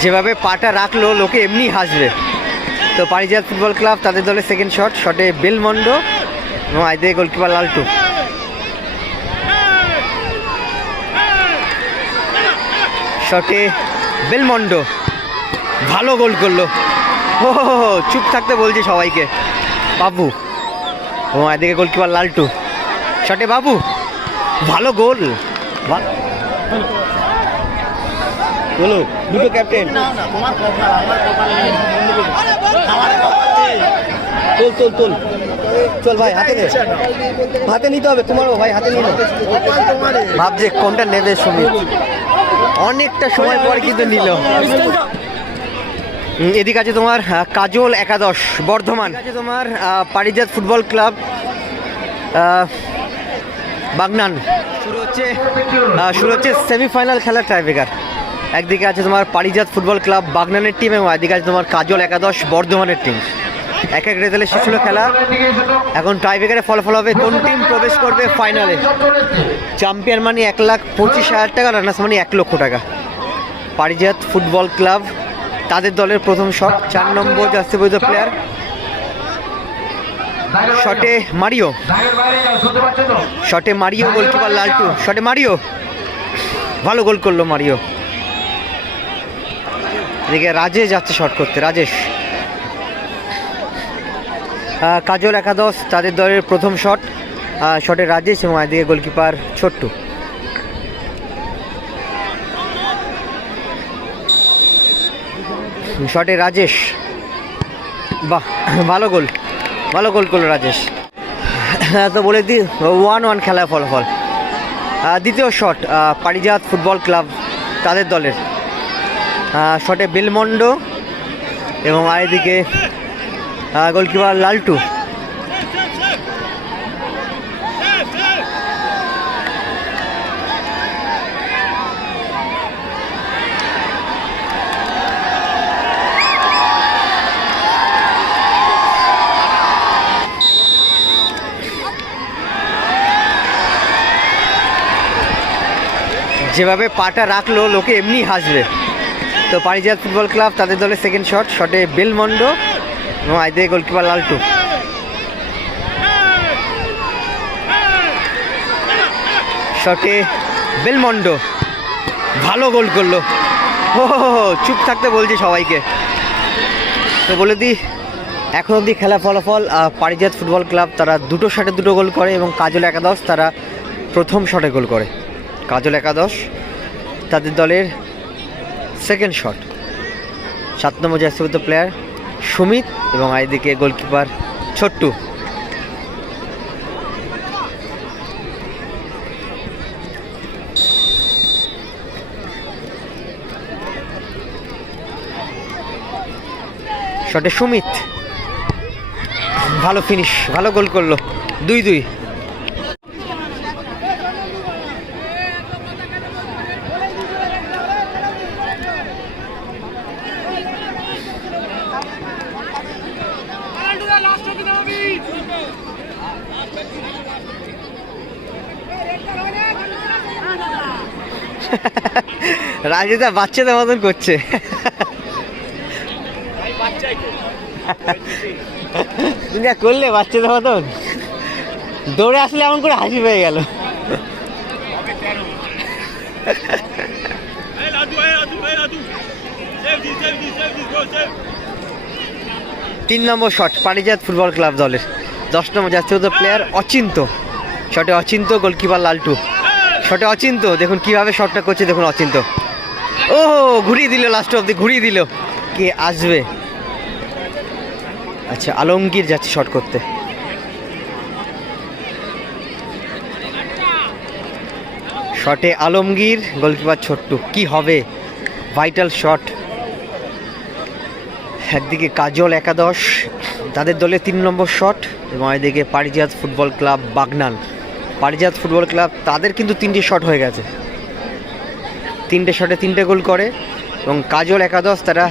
যেভাবে পাটা রাখল, লোকে এমনি হাসবে। তো পারিজাত ফুটবল ক্লাব, তাদের দলের সেকেন্ড শট শটে বেলমন্ডো এবং আইদে গোলকিপার লালটু। শটে বেলমন্ডো ভালো গোল করল। ও চুপ থাকতে বলছি সবাইকে। বাবু। এবং এদিকে গোলকিপার লালটু। শটে বাবু। ভালো গোল। বলো দুটো ক্যাপ্টেন তোল তোল তোল। চল ভাই হাতে নে। হাতে নিতে হবে তোমারও ভাই হাতে নিয়ে। ভাবছে কোনটা নেবে সুমিত। অনেকটা সময় পর কিন্তু নিল। এদিকে আছে তোমার কাজল একাদশ, বর্ধমান। আছে তোমার পারিজাত ফুটবল ক্লাব বাগনান। শুরু হচ্ছে শুরু হচ্ছে সেমিফাইনাল খেলার টাইব্রেকার একদিকে আছে তোমার পারিজাত ফুটবল ক্লাব, বাগনানের টিম এবং একদিকে আছে তোমার কাজল একাদশ, বর্ধমানের টিম এক এক রেজাল্টে শেষ হলো খেলা। এখন টাইব্রেকারে ফলাফল হবে। কোন টিম প্রবেশ করবে ফাইনালে চ্যাম্পিয়ন মানি এক লাখ পঁচিশ হাজার টাকা রানার্স মানি এক লক্ষ টাকা। পারিজাত ফুটবল ক্লাব তাদের দলের প্রথম শট, চার নম্বর জাস্তি বৈধ প্লেয়ার শটে মারিও। শটে মারিও গোলকিপার লালটু। শটে মারিও। ভালো গোল করল মারিও। এদিকে রাজেশ যাচ্ছে শট করতে, রাজেশ। কাজল একাদশ, তাদের দলের প্রথম শট শটে রাজেশ এবং এদিকে গোলকিপার ছোট্টু। শটে রাজেশ। বাহ ভালো গোল ভালো গোল করল রাজেশ। হ্যাঁ, তো বলে দিই ওয়ান ওয়ান খেলার ফলাফল। ফল দ্বিতীয় শট পারিজাত ফুটবল ক্লাব তাদের দলের। শটে বেলমন্ড এবং আরেদিকে গোলকিপার লালটু। যেভাবে পাটা রাখল, লোকে এমনি হাসবে। তো পারিজাত ফুটবল ক্লাব তাদের দলের সেকেন্ড শট শটে বেলমন্ডো এবং আইদে গোলকিপার লালটু। শটে বেলমন্ডো। ভালো গোল করল। ও চুপ থাকতে বলছি সবাইকে। তো বলে দিই, এখন অবধি খেলা ফলাফল পারিজাত ফুটবল ক্লাব তারা দুটো শটে দুটো গোল করে এবং কাজল একাদশ তারা প্রথম শটে গোল করে। কাজল একাদশ, তাদের দলের সেকেন্ড শট সাত নম্বর জাতীয় প্লেয়ার সুমিত এবং এদিকে গোলকিপার ছোট্টু। শটে সুমিত। ভালো ফিনিশ ভালো গোল করল। দুই দুই। রাজিদা বাচ্চাদের মতন করছে। যা করলে বাচ্চাদের মতন। দৌড়ে আসলে এমন করে হাসি পেয়ে গেল. তিন number shot Parijat football club দলের। দশ নম্বর জাতীয় প্লেয়ার অচিন্ত শটে অচিন্ত গোলকিপার লালটু। শটে অচিন্ত দেখুন কীভাবে শটটা করছে, দেখুন অচিন্ত ও ঘুরিয়ে দিল লাস্ট অব্দি ঘুরিয়ে দিল। কে আসবে? আচ্ছা আলমগীর যাচ্ছে শট করতে। শটে আলমগীর গোলকিপার ছোট্টু। কি হবে? ভাইটাল শট একদিকে কাজল একাদশ তাদের দলে তিন নম্বর শট এবং এদিকে Parijat football club Bagnan. Parijat football club, তাদের কিন্তু তিনটি শট হয়ে গেছে। তিনটে শটে তিনটে গোল করে এবং কাজল একাদশ তারা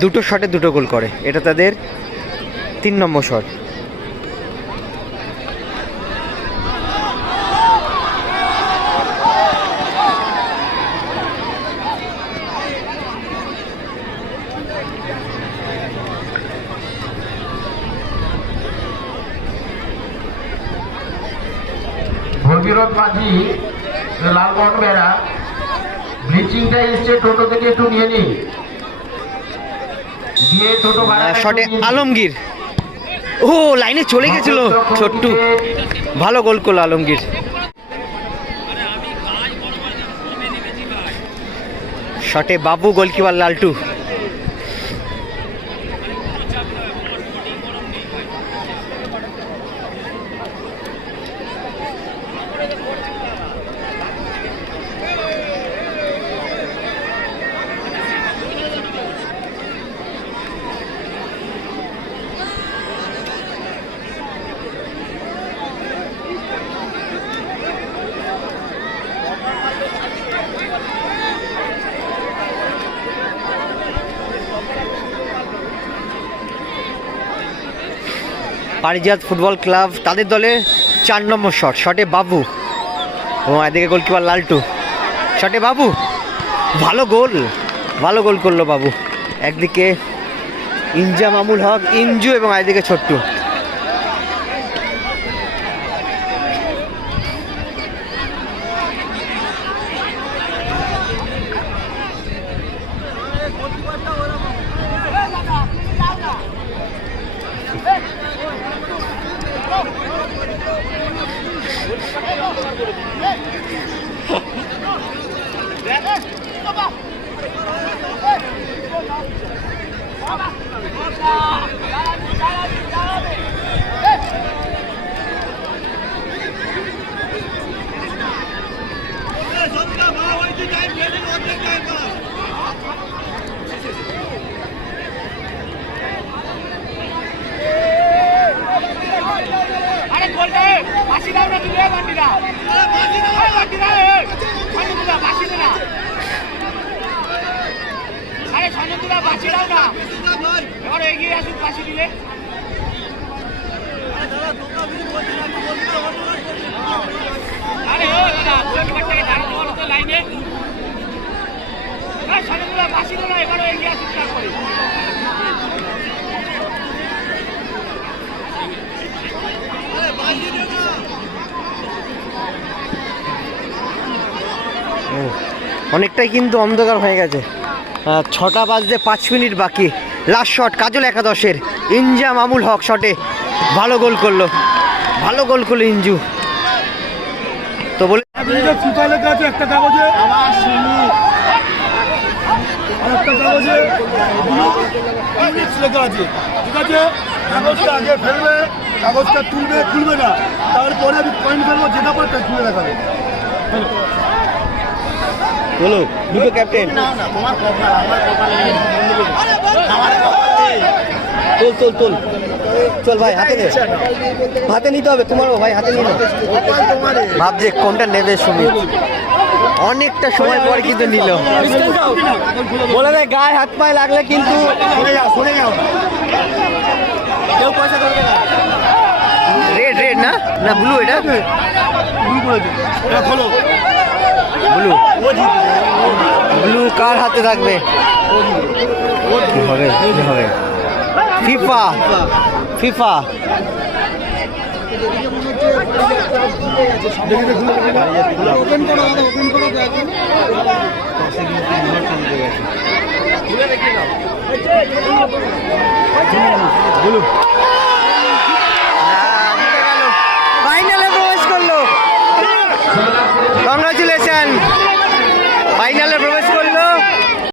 দুটো শটে দুটো গোল করে। এটা তাদের তিন নম্বর শট। ভগীরথ মাঝি লালমোহন বেড়া ব্লিচিংটা এসছে টোটো থেকে একটু নিয়ে নি। দিয়ে টোটো শটে আলমগীর। ও লাইনে চলে গেছিল ছোট্টু। ভালো গোল করল আলমগীর। শটে Babu goalkeeper Laltu. Parijat football club, তাদের দলে চার নম্বর শট, শটে বাবু। এবং এদিকে গোলকিপার লালটু। শটে বাবু। ভালো গোল ভালো গোল করল বাবু। একদিকে ইনজা মামুল হক, ইঞ্জু এবং এদিকে ছোট্টু। Hey! আরে সঞ্জুদা বাসি দাও না এবার এগিয়ে আসুন বাসি দিলে আরে ও দাদা গোলকিপারটাকে দাঁড়ানো বলো তো লাইনে আরে সঞ্জুদা বাসি দাও না এবারও এগিয়ে আসুন তারপরে অনেকটাই কিন্তু অন্ধকার হয়ে গেছে। ছটা বাজতে পাঁচ মিনিট বাকি। লাস্ট শট কাজল একাদশের। ইনজা মামুল হক শটে ভালো গোল করল। ভালো গোল করল ইঞ্জু। তো বলে কাগজটা কাগজটা তুলবে খুলবে না তারপরে আমি পয়েন্ট ফেলব যেটা পরে তাই খুলে দেখাবে বলো দুটো ক্যাপ্টেন তোল তোল তোল। চল ভাই হাতে নে। হাতে নিতে হবে তোমারও ভাই হাতে নিয়ে। ভাবছে কোনটা নেবে সুমিত। অনেকটা সময় পর কিন্তু নিল। বলে দেয় গায়ে হাত পায়ে লাগলে কিন্তু রেড রেড না। না? ব্লু এটা? এটা খোলো। ব্লু। ব্লু কার হাতে থাকবে? কি হবে? কি হবে? ফিফা। ফিফা। বলুন ফাইনালে প্রবেশ করল। কংগ্রাচুলেশন ফাইনালে